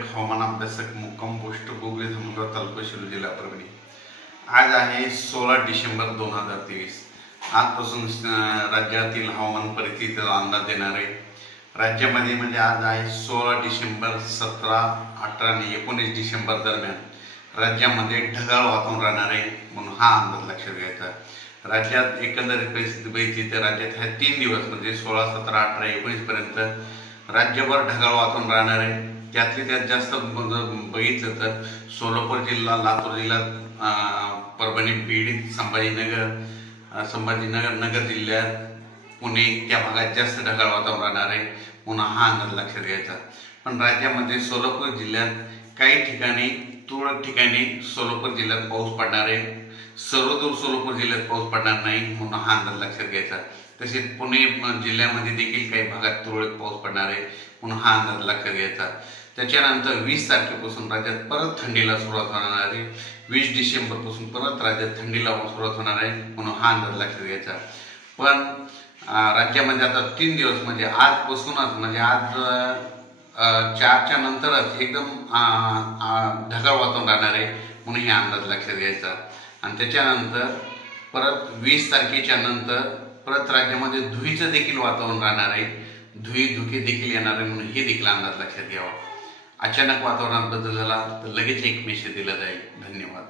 हवामान अभ्यासक मुक्काम पोस्ट गोगले धामणगाव तालुका शिरूर जिल्हा परभणी। आज आहे 16 डिसेंबर 2023। आजपासून राज्यातील हवामान परिस्थितीचा अंदाज देणार आहे। राज्यामध्ये म्हणजे आज आहे 16 डिसेंबर, 17, 18 आणि 19 डिसेंबर दरम्यान राज्यामध्ये ढगाळ वातावरण राहणार आहे, म्हणून हा अंदाज लक्षात घ्यायचा। राज्यात एकंदरीत परिस्थिती बघितली तर राज्यात ह्या 3 दिवस म्हणजे 16, 17, 18, 19 पर्यंत राज्यभर ढगाळ वातावरण राहणार आहे। त्यातले त्यात जास्त बघितलं तर सोलापूर जिल्हा, लातूर जिल्हा, परभणी, बीड, संभाजीनगर नगर जिल्ह्यात, पुणे त्या भागात जास्त ढगाळ वातावरण राहणार आहे, म्हणून हा अंदाज लक्षात घ्यायचा। पण राज्यामध्ये सोलापूर जिल्ह्यात काही ठिकाणी, तुरळक ठिकाणी सोलापूर जिल्ह्यात पाऊस पडणार आहे, सर्वदूर सोलापूर जिल्ह्यात पाऊस पडणार नाही, म्हणून हा अंदाज लक्षात घ्यायचा। तसेच पुणे जिल्ह्यामध्ये देखील काही भागात तुरळक पाऊस पडणार आहे, म्हणून हा अंदाज लक्षात घ्यायचा। त्याच्यानंतर 20 तारखेपासून राज्यात परत थंडीला सुरुवात होणार आहे। 20 डिसेंबर पासून परत राज्यात थंडीला सुरुवात होणार आहे, म्हणून हा अंदाज लक्षात घ्यायचा। पण राज्यामध्ये आता 3 दिवस म्हणजे आजपासूनच म्हणजे आज 4च्या नंतरच एकदम ढगाळ वातावरण राहणार आहे, म्हणून हे अंदाज लक्षात घ्यायचा। आणि त्याच्यानंतर परत 20 तारखेच्या नंतर परत राज्यामध्ये धुळीचं देखील वातावरण राहणार आहे, धुके देखील येणार आहे, म्हणून हे देखील अंदाज लक्षात घ्यावा। अचानक वातावरणात बदल झाला तर लगेच एक मेसेज दिला जाईल। धन्यवाद।